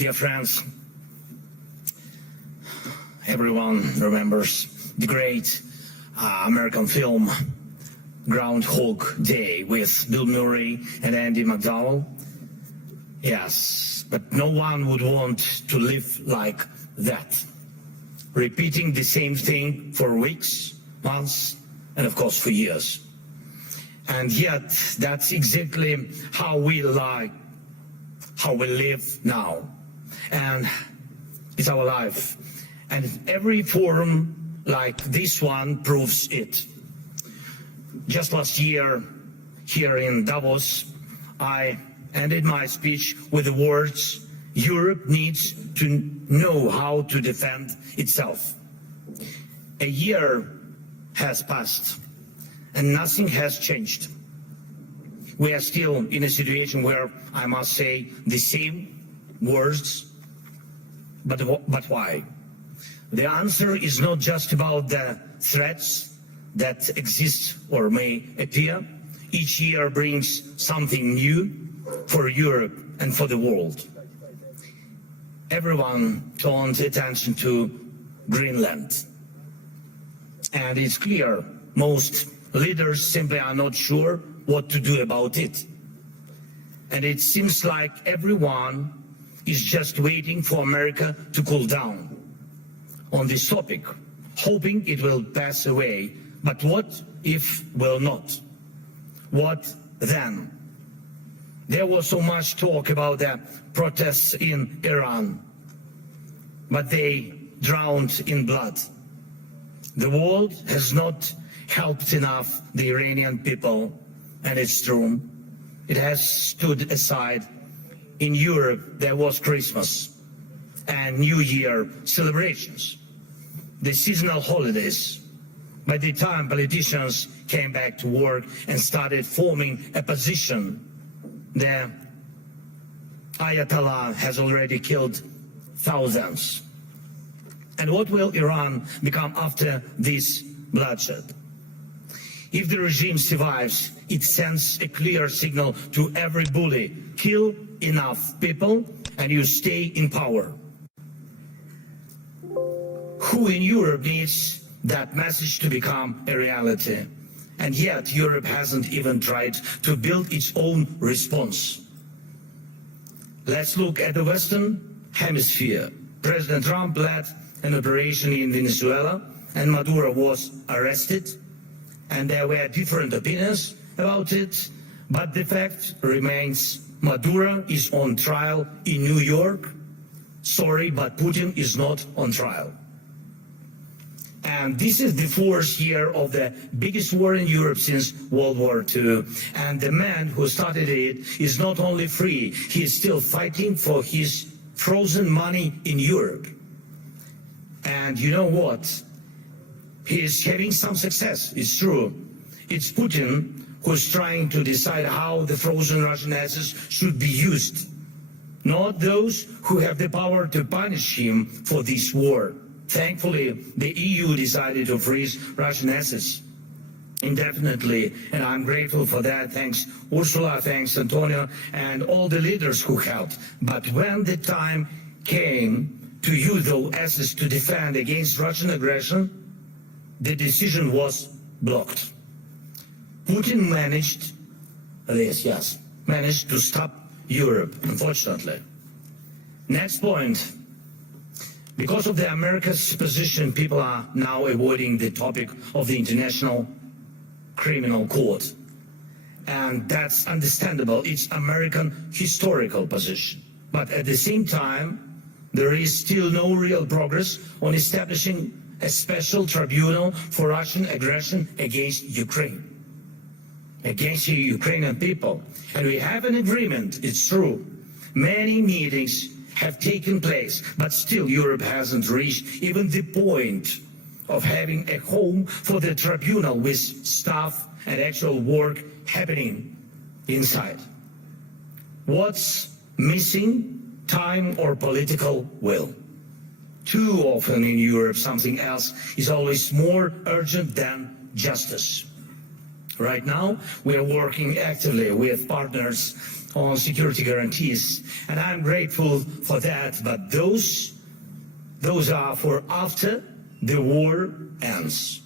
Dear friends, everyone remembers the great American film Groundhog Day with Bill Murray and Andy McDowell. Yes, but no one would want to live like that, repeating the same thing for weeks, months, and of course for years. And yet, that's exactly how we live now. And it's our life. And every forum like this one proves it. Just last year, here in Davos, I ended my speech with the words, Europe needs to know how to defend itself. A year has passed and nothing has changed. We are still in a situation where I must say the same words, but why? The answer is not just about the threats that exist or may appear. Each year brings something new for Europe and for the world. Everyone turned attention to Greenland. And it's clear most leaders simply are not sure what to do about it. And it seems like everyone is just waiting for America to cool down on this topic, hoping it will pass away. But what if will not? What then? There was so much talk about the protests in Iran, but they drowned in blood. The world has not helped enough the Iranian people, and it's true. It has stood aside. In Europe, there was Christmas and New Year celebrations, the seasonal holidays. By the time politicians came back to work and started forming a position, the Ayatollah has already killed thousands. And what will Iran become after this bloodshed? If the regime survives, it sends a clear signal to every bully, kill enough people and you stay in power. Who in Europe needs that message to become a reality? And yet Europe hasn't even tried to build its own response. Let's look at the Western Hemisphere. President Trump led an operation in Venezuela and Maduro was arrested. And there were different opinions about it, but the fact remains Maduro is on trial in New York. Sorry, but Putin is not on trial. And this is the fourth year of the biggest war in Europe since World War II. And the man who started it is not only free, he is still fighting for his frozen money in Europe. And you know what? He is having some success, it's true. It's Putin who's trying to decide how the frozen Russian assets should be used, not those who have the power to punish him for this war. Thankfully, the EU decided to freeze Russian assets indefinitely, and I'm grateful for that. Thanks Ursula, thanks Antonio, and all the leaders who helped. But when the time came to use those assets to defend against Russian aggression, the decision was blocked. Putin managed this, managed to stop Europe, unfortunately. Next point. Because of the America's position, people are now avoiding the topic of the International Criminal Court. And that's understandable. It's American historical position. But at the same time, there is still no real progress on establishing a special tribunal for Russian aggression against Ukraine, against the Ukrainian people. And we have an agreement, it's true. Many meetings have taken place, but still Europe hasn't reached even the point of having a home for the tribunal with staff and actual work happening inside. What's missing? Time or political will. Too often in Europe, something else is always more urgent than justice. Right now, we are working actively with partners on security guarantees, and I'm grateful for that, but those are for after the war ends.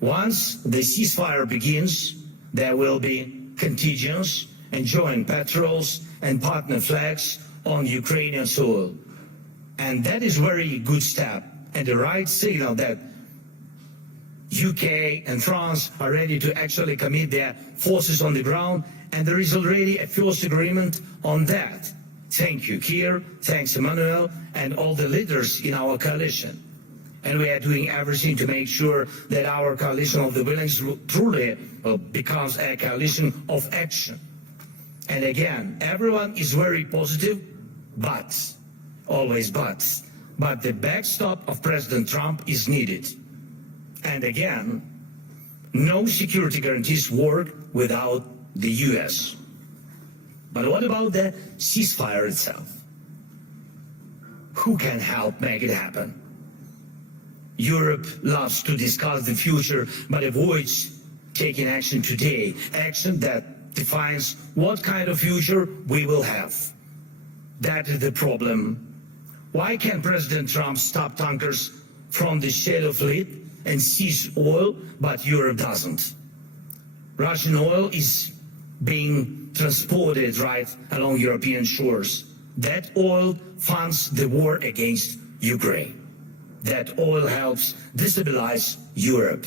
Once the ceasefire begins, there will be contingents and joint patrols and partner flags on Ukrainian soil. And that is a very good step and the right signal that UK and France are ready to actually commit their forces on the ground, and there is already a first agreement on that. Thank you, Keir, thanks Emmanuel, and all the leaders in our coalition. And we are doing everything to make sure that our coalition of the willing truly becomes a coalition of action. And again, everyone is very positive, but, always but the backstop of President Trump is needed. And again, no security guarantees work without the US. But what about the ceasefire itself? Who can help make it happen? Europe loves to discuss the future, but avoids taking action today, action that defines what kind of future we will have. That is the problem. Why can't President Trump stop tankers from the shale fleet and seize oil, but Europe doesn't? Russian oil is being transported right along European shores. That oil funds the war against Ukraine. That oil helps destabilize Europe.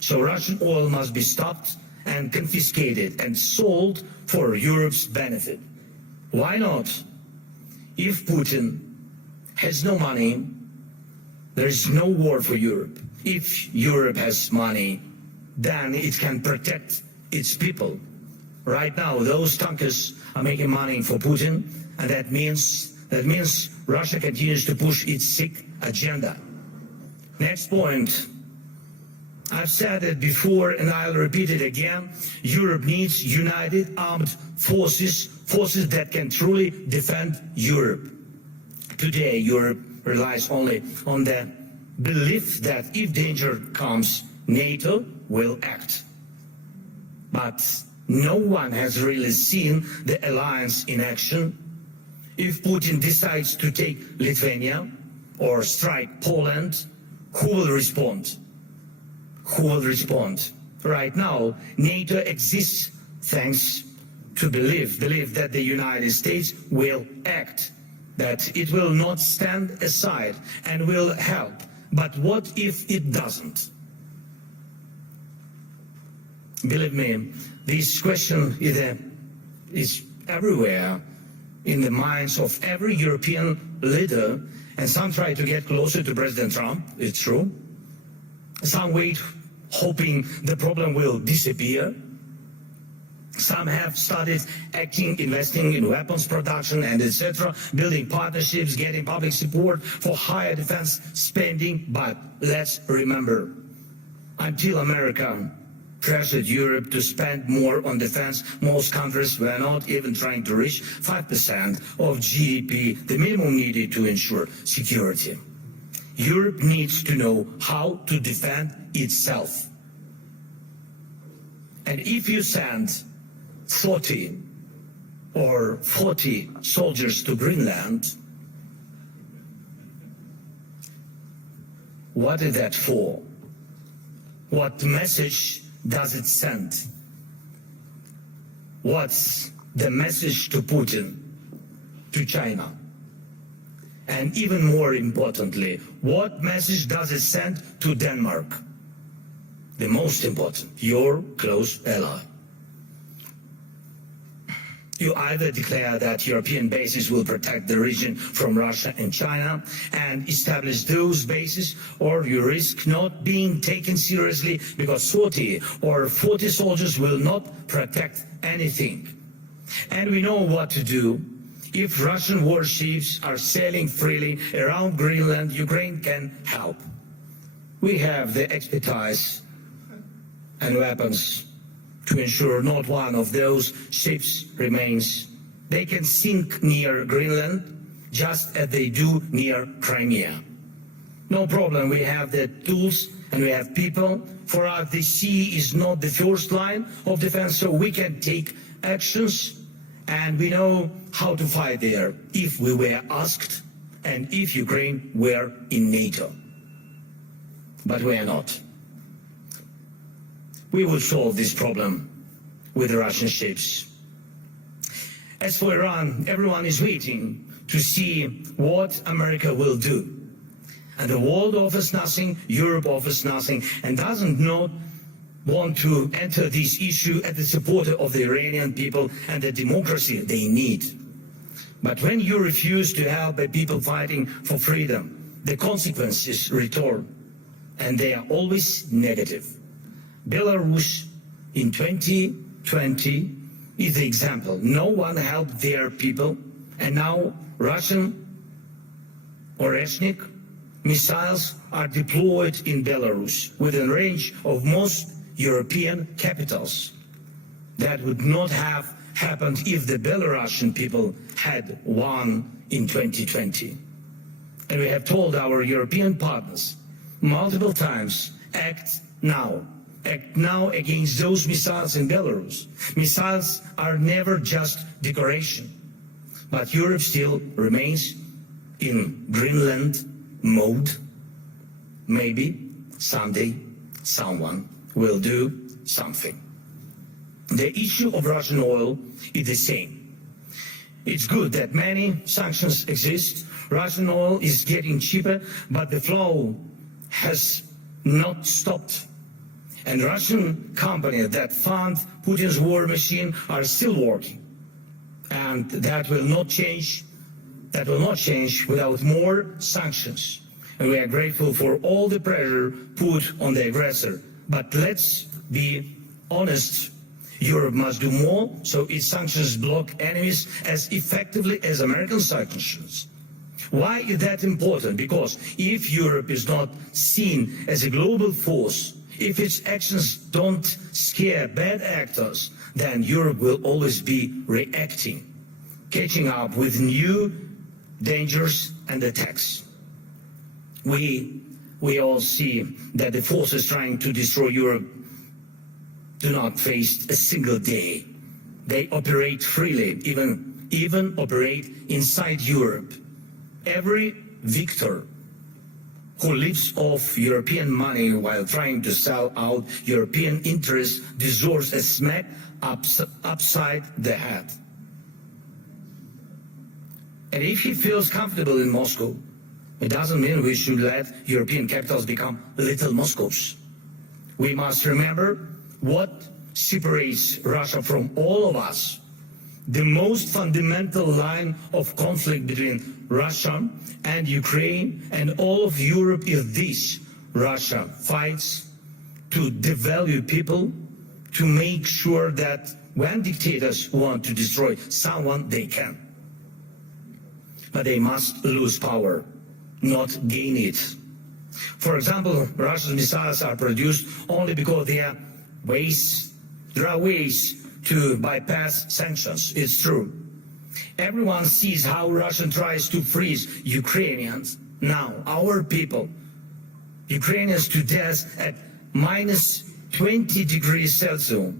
So Russian oil must be stopped and confiscated and sold for Europe's benefit. Why not? If Putin has no money, there is no war for Europe. If Europe has money, then it can protect its people. Right now, those tankers are making money for Putin, and that means Russia continues to push its sick agenda. Next point. I've said it before and I'll repeat it again. Europe needs united armed forces that can truly defend Europe. Today, Europe relies only on the belief that if danger comes, NATO will act. But no one has really seen the alliance in action. If Putin decides to take Lithuania or strike Poland, who will respond? Who will respond? Right now, NATO exists thanks to belief that the United States will act, that it will not stand aside and will help. But what if it doesn't? Believe me, this question is everywhere in the minds of every European leader, and some try to get closer to President Trump, it's true. Some wait, hoping the problem will disappear. Some have started acting, investing in weapons production and etc., building partnerships, getting public support for higher defense spending. But let's remember, until America pressured Europe to spend more on defense, most countries were not even trying to reach 5% of GDP, the minimum needed to ensure security. Europe needs to know how to defend itself. And if you send 30 or 40 soldiers to Greenland, what is that for? What message does it send? What's the message to Putin, to China? And even more importantly, what message does it send to Denmark? The most important, your close ally. You either declare that European bases will protect the region from Russia and China and establish those bases, or you risk not being taken seriously because 30 or 40 soldiers will not protect anything. And we know what to do. If Russian warships are sailing freely around Greenland, Ukraine can help. We have the expertise and weapons to ensure not one of those ships remains. They can sink near Greenland just as they do near Crimea. No problem, we have the tools And we have people, for us the sea is not the first line of defense, so we can take actions and we know how to fight there if we were asked and if Ukraine were in NATO. But we are not. We will solve this problem with the Russian ships. As for Iran, everyone is waiting to see what America will do. And the world offers nothing, Europe offers nothing, and doesn't not want to enter this issue as the supporter of the Iranian people and the democracy they need. But when you refuse to help the people fighting for freedom, the consequences return, and they are always negative. Belarus in 2020 is the example. No one helped their people, and now Russian or ethnic missiles are deployed in Belarus within range of most European capitals. That would not have happened if the Belarusian people had won in 2020. And we have told our European partners multiple times, act now. Act now against those missiles in Belarus. Missiles are never just decoration. But Europe still remains in Greenland mode. Maybe someday someone will do something. The issue of Russian oil is the same. It's good that many sanctions exist. Russian oil is getting cheaper, but the flow has not stopped. And Russian companies that fund Putin's war machine are still working. And that will not change. That will not change without more sanctions. And we are grateful for all the pressure put on the aggressor. But let's be honest. Europe must do more so its sanctions block enemies as effectively as American sanctions. Why is that important? Because if Europe is not seen as a global force, if its actions don't scare bad actors, then Europe will always be reacting, catching up with new dangers and attacks. We all see that the forces trying to destroy Europe do not face a single day. They operate freely, even operate inside Europe. Every victor who lives off European money while trying to sell out European interests deserves a smack upside the head. And if he feels comfortable in Moscow, it doesn't mean we should let European capitals become little Moscows. We must remember what separates Russia from all of us. The most fundamental line of conflict between Russia and Ukraine and all of Europe is this: Russia fights to devalue people, to make sure that when dictators want to destroy someone, they can. But they must lose power, not gain it. For example, Russia's missiles are produced only because there are ways to bypass sanctions. It's true. Everyone sees how Russia tries to freeze Ukrainians. Now, our people, Ukrainians to death at minus 20 degrees Celsius.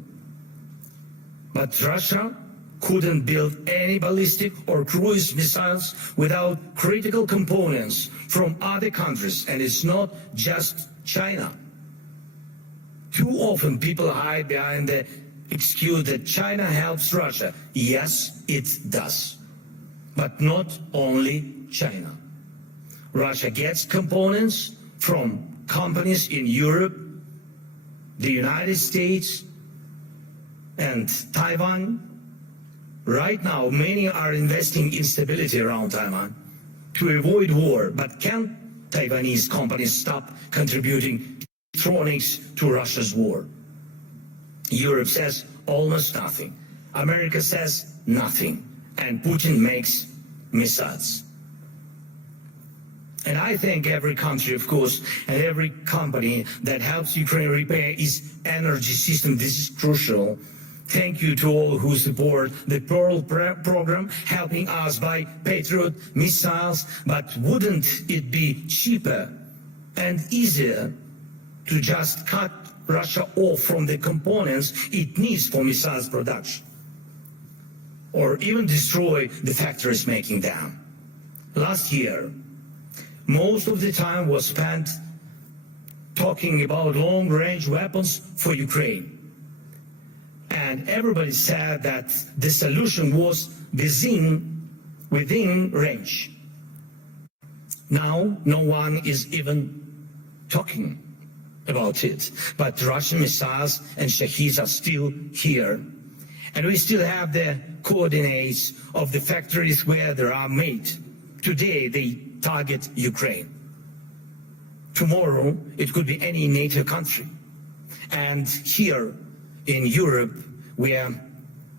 But Russia couldn't build any ballistic or cruise missiles without critical components from other countries, and it's not just China. Too often people hide behind the excuse that China helps Russia. Yes, it does. But not only China. Russia gets components from companies in Europe, the United States, and Taiwan. Right now, many are investing in stability around Taiwan to avoid war. But can Taiwanese companies stop contributing electronics to Russia's war? Europe says almost nothing. America says nothing. And Putin makes missiles. And I thank every country, of course, and every company that helps Ukraine repair its energy system. This is crucial. Thank you to all who support the Pearl program, helping us buy Patriot missiles. But wouldn't it be cheaper and easier to just cut Russia off from the components it needs for missiles production, or even destroy the factories making them. Last year, most of the time was spent talking about long-range weapons for Ukraine. And everybody said that the solution was within range. Now, no one is even talking about it. But Russian missiles and Shaheeds are still here. And we still have the coordinates of the factories where they are made. Today, they target Ukraine. Tomorrow, it could be any NATO country. And here in Europe, we are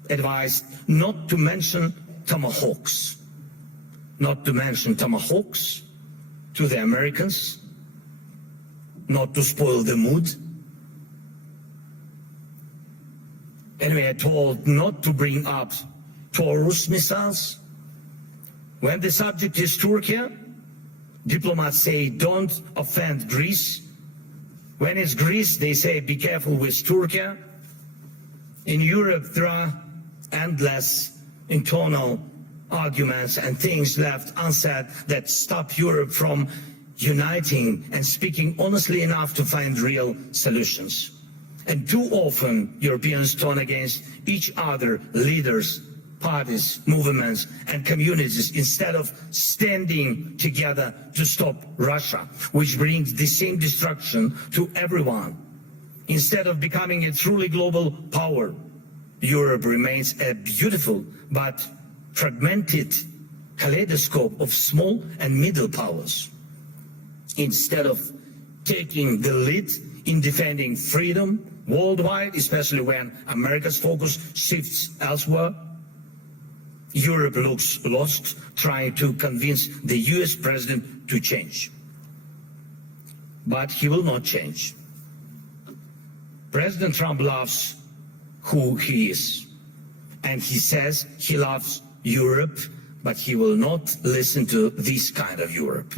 advised not to mention tomahawks. Not to mention tomahawks to the Americans, not to spoil the mood. And we are told not to bring up Taurus missiles. When the subject is Turkey, diplomats say don't offend Greece. When it's Greece, they say be careful with Turkey. In Europe, there are endless internal arguments and things left unsaid that stop Europe from uniting and speaking honestly enough to find real solutions. And too often, Europeans turn against each other, leaders, parties, movements, and communities, instead of standing together to stop Russia, which brings the same destruction to everyone. Instead of becoming a truly global power, Europe remains a beautiful but fragmented kaleidoscope of small and middle powers. Instead of taking the lead in defending freedom worldwide, especially when America's focus shifts elsewhere, Europe looks lost, trying to convince the US president to change. But he will not change. President Trump loves who he is, and he says he loves Europe, but he will not listen to this kind of Europe.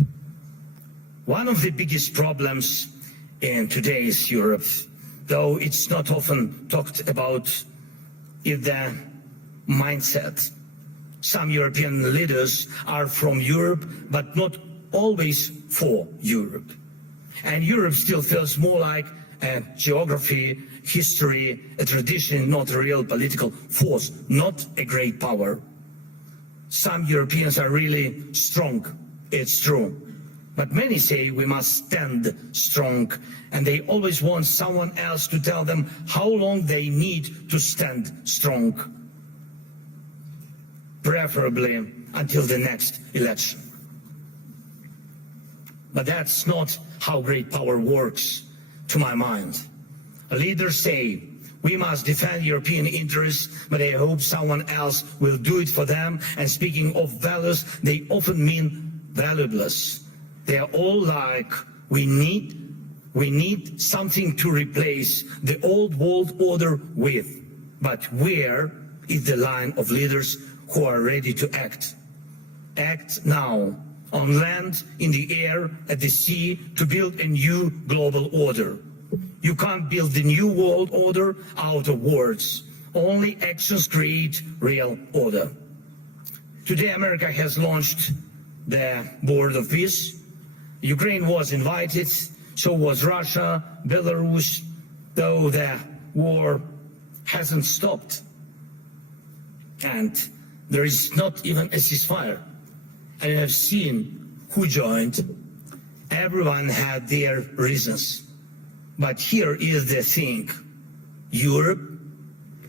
One of the biggest problems in today's Europe, though it's not often talked about, is the mindset. Some European leaders are from Europe, but not always for Europe. And Europe still feels more like a geography, history, a tradition, not a real political force, not a great power. Some Europeans are really strong, it's true. But many say we must stand strong, and they always want someone else to tell them how long they need to stand strong, preferably until the next election. But that's not how great power works, to my mind. Leaders say we must defend European interests, but they hope someone else will do it for them. And speaking of values, they often mean valueless. They are all like, we need something to replace the old world order with. But where is the line of leaders who are ready to act? Act now, on land, in the air, at the sea, to build a new global order. You can't build the new world order out of words. Only actions create real order. Today, America has launched the Board of Peace. Ukraine was invited, so was Russia, Belarus, though the war hasn't stopped. And there is not even a ceasefire. And you have seen who joined. Everyone had their reasons. But here is the thing. Europe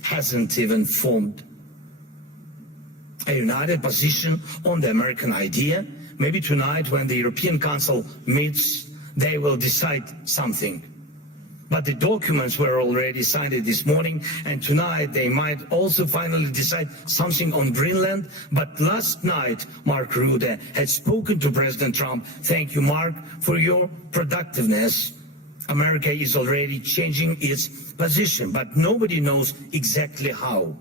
hasn't even formed a united position on the American idea. Maybe tonight, when the European Council meets, they will decide something. But the documents were already signed this morning, and tonight they might also finally decide something on Greenland. But last night, Mark Rutte had spoken to President Trump. Thank you, Mark, for your productiveness. America is already changing its position, but nobody knows exactly how.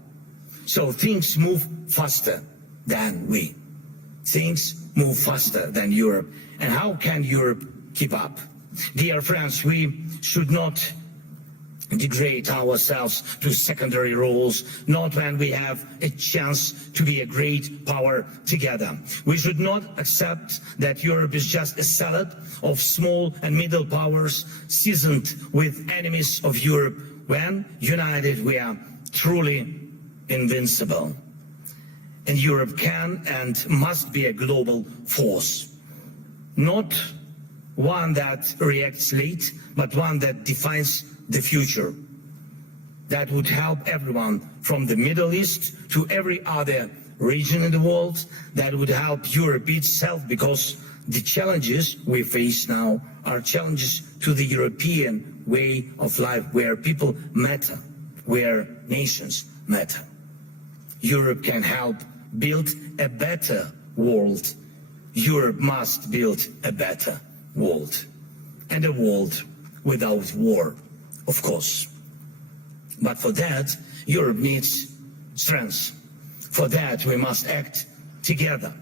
So things move faster than we. Things move faster than Europe. And how can Europe keep up? Dear friends, we should not degrade ourselves to secondary roles, not when we have a chance to be a great power together. We should not accept that Europe is just a salad of small and middle powers seasoned with enemies of Europe. When united, we are truly invincible. And Europe can and must be a global force, not one that reacts late, but one that defines the future. That would help everyone from the Middle East to every other region in the world. That would help Europe itself, because the challenges we face now are challenges to the European way of life, where people matter, where nations matter. Europe can help build a better world. Europe must build a better world, and a world without war, of course. But for that, Europe needs strength. For that, we must act together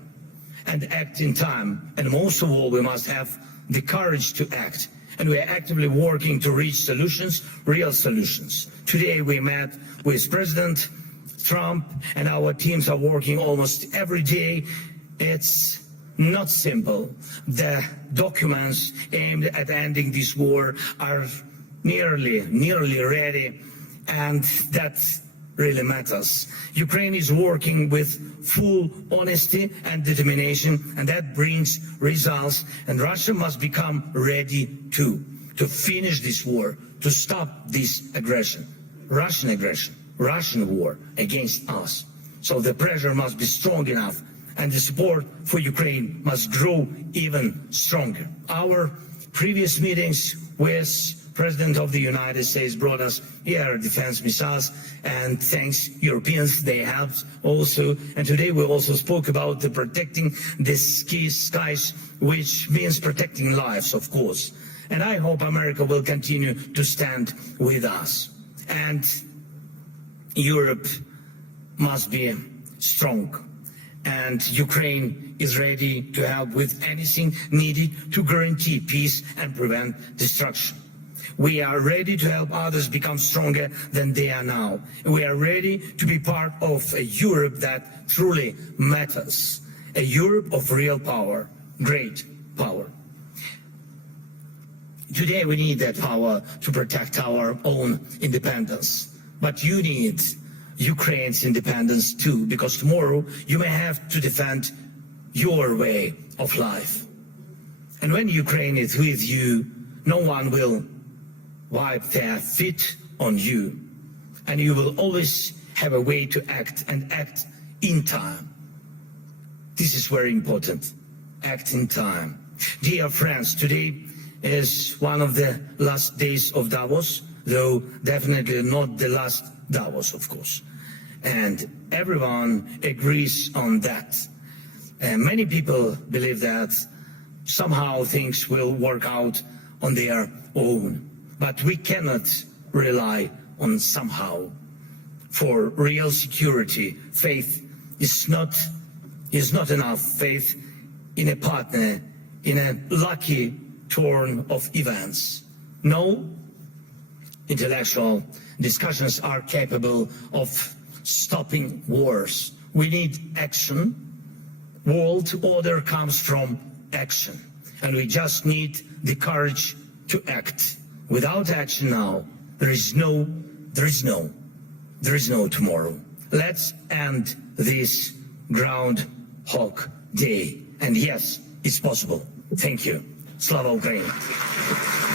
and act in time. And most of all, we must have the courage to act. And we are actively working to reach solutions, real solutions. Today, we met with President Trump, and our teams are working almost every day. It's not simple. The documents aimed at ending this war are nearly ready, and that really matters. Ukraine is working with full honesty and determination, and that brings results. And Russia must become ready to finish this war, to stop this aggression, Russian war against us. So the pressure must be strong enough, and the support for Ukraine must grow even stronger. Our previous meetings with President of the United States brought us air defense missiles, and thanks Europeans, they helped also. And today we also spoke about the protecting the skies, which means protecting lives, of course. And I hope America will continue to stand with us. And Europe must be strong. And Ukraine is ready to help with anything needed to guarantee peace and prevent destruction. We are ready to help others become stronger than they are now. We are ready to be part of a Europe that truly matters, a Europe of real power, great power. Today we need that power to protect our own independence, but you need Ukraine's independence too, because tomorrow you may have to defend your way of life. And when Ukraine is with you, no one will wipe their feet on you, and you will always have a way to act, and act in time. This is very important. Act in time. Dear friends, today is one of the last days of Davos, though definitely not the last Davos, of course. And everyone agrees on that. And many people believe that somehow things will work out on their own. But we cannot rely on somehow. For real security, faith is not enough. Faith in a partner, in a lucky turn of events. No, intellectual discussions are capable of stopping wars. We need action. World order comes from action, and we just need the courage to act. Without action now, there is no tomorrow. Let's end this Groundhog Day. And yes, it's possible. Thank you. Slava Ukraini.